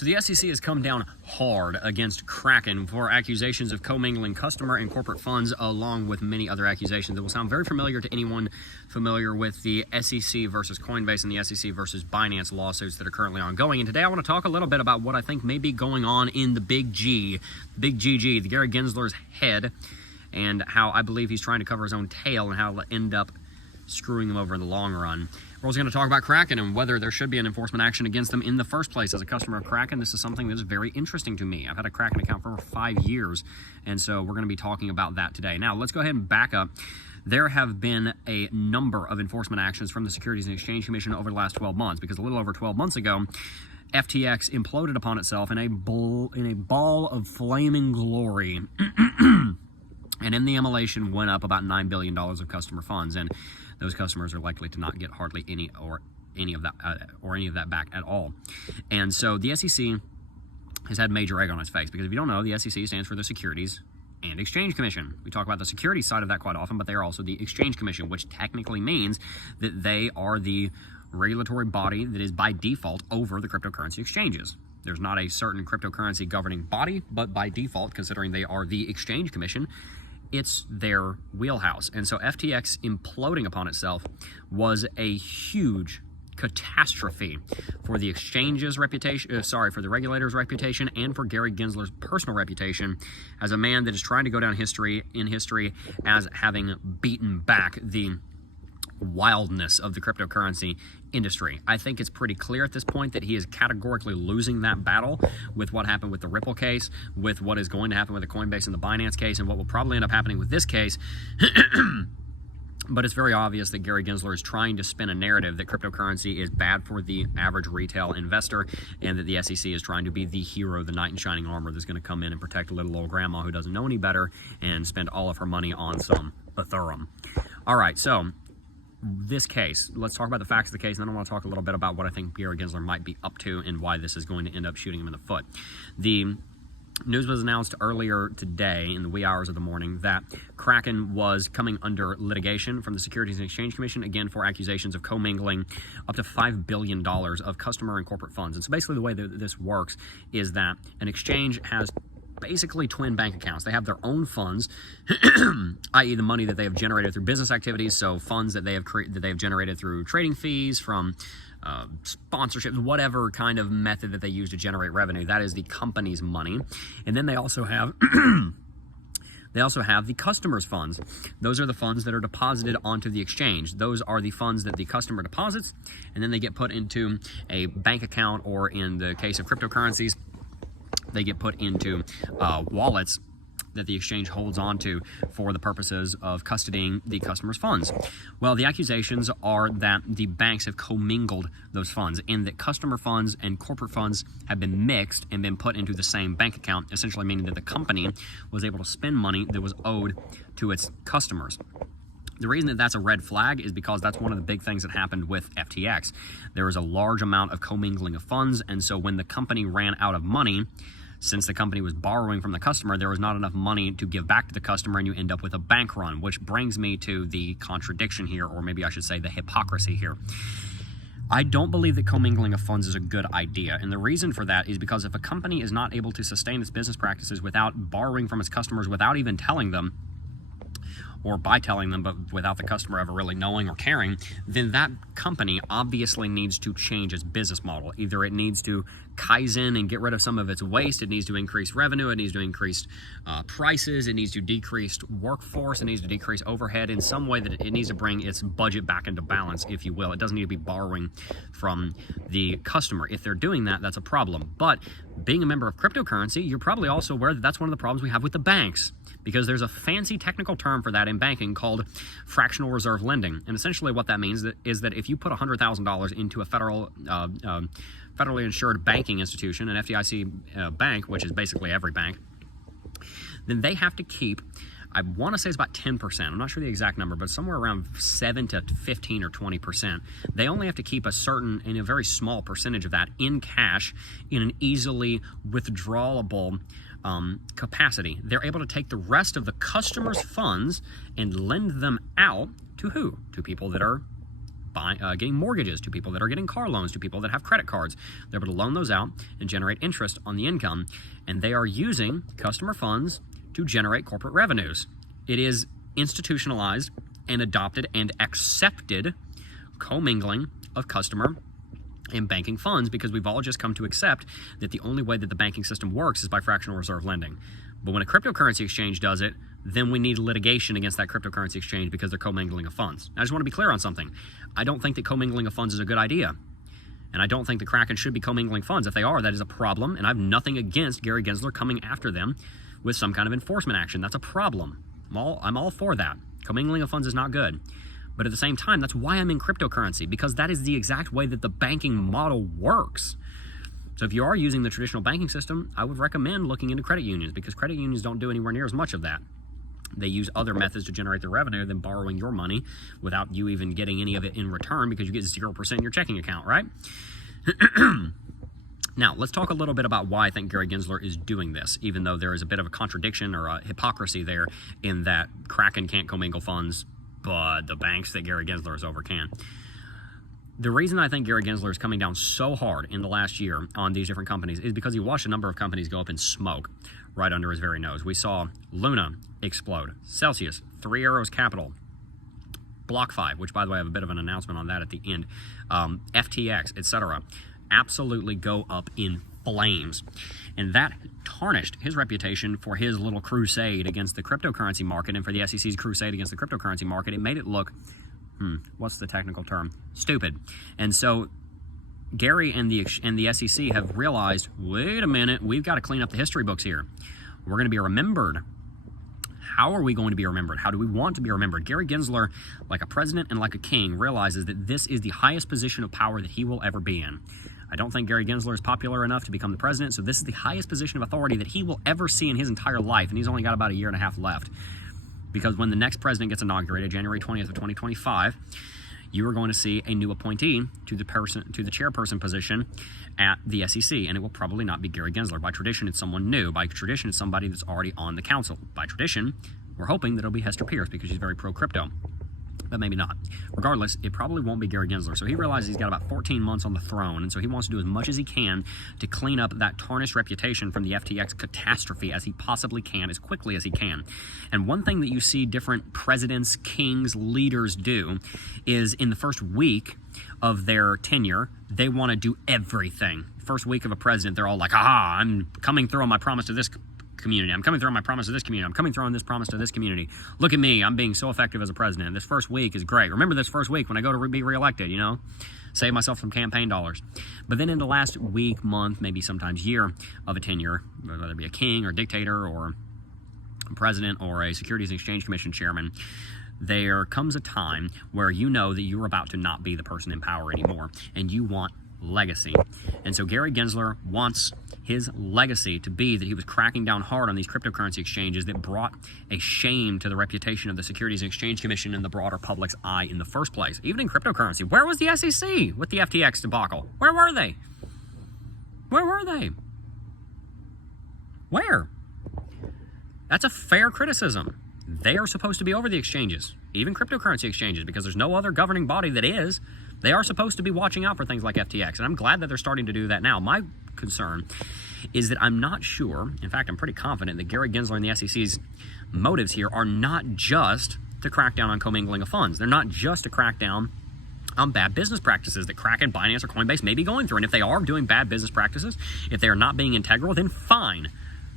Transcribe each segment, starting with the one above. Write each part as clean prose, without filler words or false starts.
So the SEC has come down hard against Kraken for accusations of commingling customer and corporate funds, along with many other accusations that will sound very familiar to anyone familiar with the SEC versus Coinbase and the SEC versus Binance lawsuits that are currently ongoing. And today I want to talk a little bit about what I think may be going on in the Big G, Big GG, the Gary Gensler's head, and how I believe he's trying to cover his own tail and how it'll end up screwing him over in the long run. We're also going to talk about Kraken and whether there should be an enforcement action against them in the first place. As a customer of Kraken, this is something that is very interesting to me. I've had a Kraken account for over 5 years, and so we're going to be talking about that today. Now, let's go ahead and back up. There have been a number of enforcement actions from the Securities and Exchange Commission over the last 12 months, because a little over 12 months ago, FTX imploded upon itself in a ball of flaming glory. And in the immolation went up about $9 billion of customer funds, and those customers are likely to not get hardly any of that back at all. And so the SEC has had major egg on its face, because if you don't know, the SEC stands for the Securities and Exchange Commission. We talk about the security side of that quite often, but they are also the Exchange Commission, which technically means that they are the regulatory body that is by default over the cryptocurrency exchanges. There's not a certain cryptocurrency governing body, but by default, considering they are the Exchange Commission, it's their wheelhouse. And so FTX imploding upon itself was a huge catastrophe for the exchange's reputation, for the regulator's reputation, and for Gary Gensler's personal reputation as a man that is trying to go down in history as having beaten back the wildness of the cryptocurrency industry. I think it's pretty clear at this point that he is categorically losing that battle with what happened with the Ripple case, with what is going to happen with the Coinbase and the Binance case, and what will probably end up happening with this case. But it's very obvious that Gary Gensler is trying to spin a narrative that cryptocurrency is bad for the average retail investor, and that the SEC is trying to be the hero, the knight in shining armor that's going to come in and protect little old grandma who doesn't know any better and spend all of her money on some Ethereum. All right, so this case, let's talk about the facts of the case, and then I want to talk a little bit about what I think Gary Gensler might be up to and why this is going to end up shooting him in the foot. The news was announced earlier today in the wee hours of the morning that Kraken was coming under litigation from the Securities and Exchange Commission, again for accusations of commingling up to $5 billion of customer and corporate funds. And so basically the way that this works is that an exchange has basically twin bank accounts. They have their own funds, i.e. the money that they have generated through business activities, so funds that they have generated through trading fees, from sponsorships, whatever kind of method that they use to generate revenue. That is the company's money. And then they also have the customer's funds. Those are the funds that are deposited onto the exchange. Those are the funds that the customer deposits, and then they get put into a bank account, or in the case of cryptocurrencies, they get put into wallets that the exchange holds onto for the purposes of custodying the customer's funds. Well, the accusations are that the banks have commingled those funds, and that customer funds and corporate funds have been mixed and been put into the same bank account, essentially meaning that the company was able to spend money that was owed to its customers. The reason that that's a red flag is because that's one of the big things that happened with FTX. There was a large amount of commingling of funds, and so when the company ran out of money, since the company was borrowing from the customer, there was not enough money to give back to the customer, and you end up with a bank run, which brings me to the contradiction here, or maybe I should say the hypocrisy here. I don't believe that commingling of funds is a good idea, and the reason for that is because if a company is not able to sustain its business practices without borrowing from its customers, without even telling them, or by telling them, but without the customer ever really knowing or caring, then that company obviously needs to change its business model. Either it needs to Kaizen and get rid of some of its waste, it needs to increase revenue, it needs to increase prices, it needs to decrease workforce, it needs to decrease overhead in some way, that it needs to bring its budget back into balance, if you will. It doesn't need to be borrowing from the customer. If they're doing that, that's a problem. But being a member of cryptocurrency, you're probably also aware that that's one of the problems we have with the banks, because there's a fancy technical term for that in banking called fractional reserve lending. And essentially what that means is that if you put $100,000 into a federally insured banking institution, an FDIC bank, which is basically every bank, then they have to keep, I want to say it's about 10%. I'm not sure the exact number, but somewhere around 7 to 15 or 20%. They only have to keep a very small percentage of that in cash in an easily withdrawable capacity. They're able to take the rest of the customer's funds and lend them out to who? To people that are getting mortgages, to people that are getting car loans, to people that have credit cards. They're able to loan those out and generate interest on the income, and they are using customer funds to generate corporate revenues. It is institutionalized and adopted and accepted commingling of customer and banking funds, because we've all just come to accept that the only way that the banking system works is by fractional reserve lending. But when a cryptocurrency exchange does it, then we need litigation against that cryptocurrency exchange because they're commingling of funds. I just want to be clear on something. I don't think that commingling of funds is a good idea. And I don't think the Kraken should be commingling funds. If they are, that is a problem, and I have nothing against Gary Gensler coming after them with some kind of enforcement action. That's a problem. I'm all for that. Commingling of funds is not good. But at the same time, that's why I'm in cryptocurrency, because that is the exact way that the banking model works. So if you are using the traditional banking system, I would recommend looking into credit unions, because credit unions don't do anywhere near as much of that. They use other methods to generate their revenue than borrowing your money without you even getting any of it in return, because you get 0% in your checking account, right? Now, let's talk a little bit about why I think Gary Gensler is doing this, even though there is a bit of a contradiction or a hypocrisy there in that Kraken can't commingle funds, but the banks that Gary Gensler is over can. The reason I think Gary Gensler is coming down so hard in the last year on these different companies is because he watched a number of companies go up in smoke right under his very nose. We saw Luna explode, Celsius, Three Arrows Capital, BlockFi, which, by the way, I have a bit of an announcement on that at the end, FTX, etc., absolutely go up in flames. And that tarnished his reputation for his little crusade against the cryptocurrency market, and for the SEC's crusade against the cryptocurrency market. It made it look, what's the technical term? Stupid. And so Gary and the SEC have realized, wait a minute, we've got to clean up the history books here. We're going to be remembered. How are we going to be remembered? How do we want to be remembered? Gary Gensler, like a president and like a king, realizes that this is the highest position of power that he will ever be in. I don't think Gary Gensler is popular enough to become the president, so this is the highest position of authority that he will ever see in his entire life, and he's only got about a year and a half left. Because when the next president gets inaugurated, January 20th of 2025, you are going to see a new appointee to the chairperson position at the SEC, and it will probably not be Gary Gensler. By tradition, it's someone new. By tradition, it's somebody that's already on the council. By tradition, we're hoping that it'll be Hester Pierce, because she's very pro-crypto. But maybe not. Regardless, it probably won't be Gary Gensler. So he realizes he's got about 14 months on the throne, and so he wants to do as much as he can to clean up that tarnished reputation from the FTX catastrophe as he possibly can, as quickly as he can. And one thing that you see different presidents, kings, leaders do is in the first week of their tenure, they want to do everything. First week of a president, they're all like, aha, I'm coming through on my promise to this community. I'm coming through on my promise to this community. I'm coming through on this promise to this community. Look at me. I'm being so effective as a president. This first week is great. Remember this first week when I go to be reelected, save myself some campaign dollars. But then in the last week, month, maybe sometimes year of a tenure, whether it be a king or dictator or a president or a Securities and Exchange Commission chairman, there comes a time where you know that you're about to not be the person in power anymore, and you want legacy. And so Gary Gensler wants his legacy to be that he was cracking down hard on these cryptocurrency exchanges that brought a shame to the reputation of the Securities and Exchange Commission and the broader public's eye in the first place. Even in cryptocurrency, where was the SEC with the FTX debacle? Where were they? Where were they? Where? That's a fair criticism. They are supposed to be over the exchanges, even cryptocurrency exchanges, because there's no other governing body that is. They are supposed to be watching out for things like FTX, and I'm glad that they're starting to do that now. My concern is that I'm not sure, in fact, I'm pretty confident that Gary Gensler and the SEC's motives here are not just to crack down on commingling of funds. They're not just to crack down on bad business practices that Kraken, Binance, or Coinbase may be going through. And if they are doing bad business practices, if they are not being integral, then fine.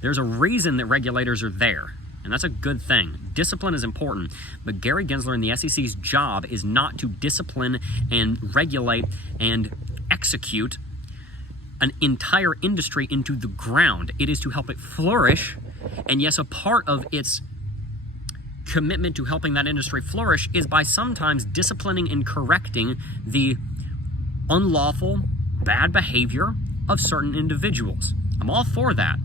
There's a reason that regulators are there. And that's a good thing. Discipline is important, but Gary Gensler and the SEC's job is not to discipline and regulate and execute an entire industry into the ground. It is to help it flourish, and yes, a part of its commitment to helping that industry flourish is by sometimes disciplining and correcting the unlawful, bad behavior of certain individuals. I'm all for that.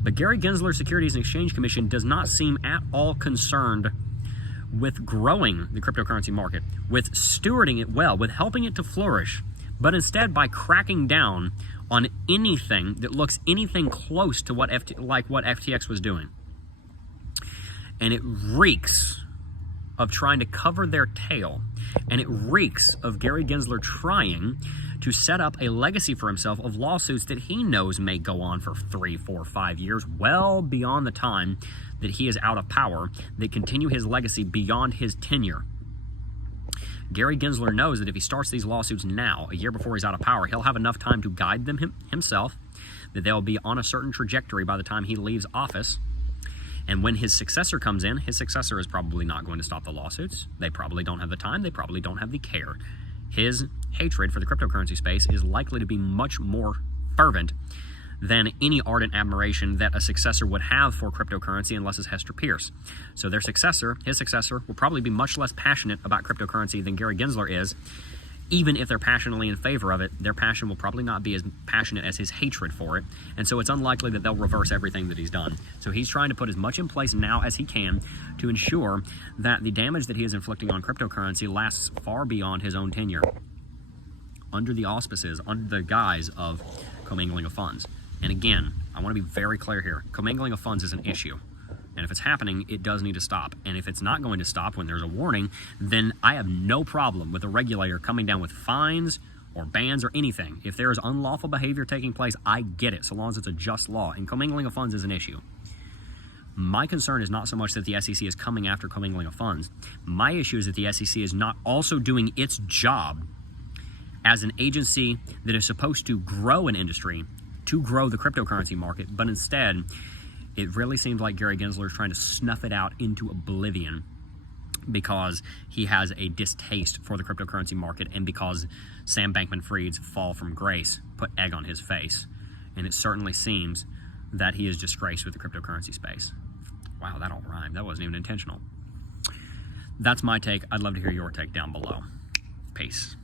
But Gary Gensler Securities and Exchange Commission does not seem at all concerned with growing the cryptocurrency market, with stewarding it well, with helping it to flourish, but instead by cracking down on anything that looks anything close to what FTX was doing. And it reeks of trying to cover their tail And it reeks of Gary Gensler trying to set up a legacy for himself of lawsuits that he knows may go on for 3, 4, 5 years, well beyond the time that he is out of power, that continue his legacy beyond his tenure. Gary Gensler knows that if he starts these lawsuits now, a year before he's out of power, he'll have enough time to guide them himself, that they'll be on a certain trajectory by the time he leaves office. And when his successor comes in, his successor is probably not going to stop the lawsuits. They probably don't have the time. They probably don't have the care. His hatred for the cryptocurrency space is likely to be much more fervent than any ardent admiration that a successor would have for cryptocurrency, unless it's Hester Pierce. So their successor, his successor, will probably be much less passionate about cryptocurrency than Gary Gensler is. Even if they're passionately in favor of it, their passion will probably not be as passionate as his hatred for it. And so it's unlikely that they'll reverse everything that he's done. So he's trying to put as much in place now as he can to ensure that the damage that he is inflicting on cryptocurrency lasts far beyond his own tenure, under the auspices, under the guise of commingling of funds. And again, I want to be very clear here. Commingling of funds is an issue. And if it's happening, it does need to stop. And if it's not going to stop when there's a warning, then I have no problem with a regulator coming down with fines or bans or anything. If there is unlawful behavior taking place, I get it, so long as it's a just law. And commingling of funds is an issue. My concern is not so much that the SEC is coming after commingling of funds. My issue is that the SEC is not also doing its job as an agency that is supposed to grow an industry, to grow the cryptocurrency market, but instead, it really seems like Gary Gensler is trying to snuff it out into oblivion because he has a distaste for the cryptocurrency market, and because Sam Bankman-Fried's fall from grace put egg on his face. And it certainly seems that he is disgraced with the cryptocurrency space. Wow, that all rhymed. That wasn't even intentional. That's my take. I'd love to hear your take down below. Peace.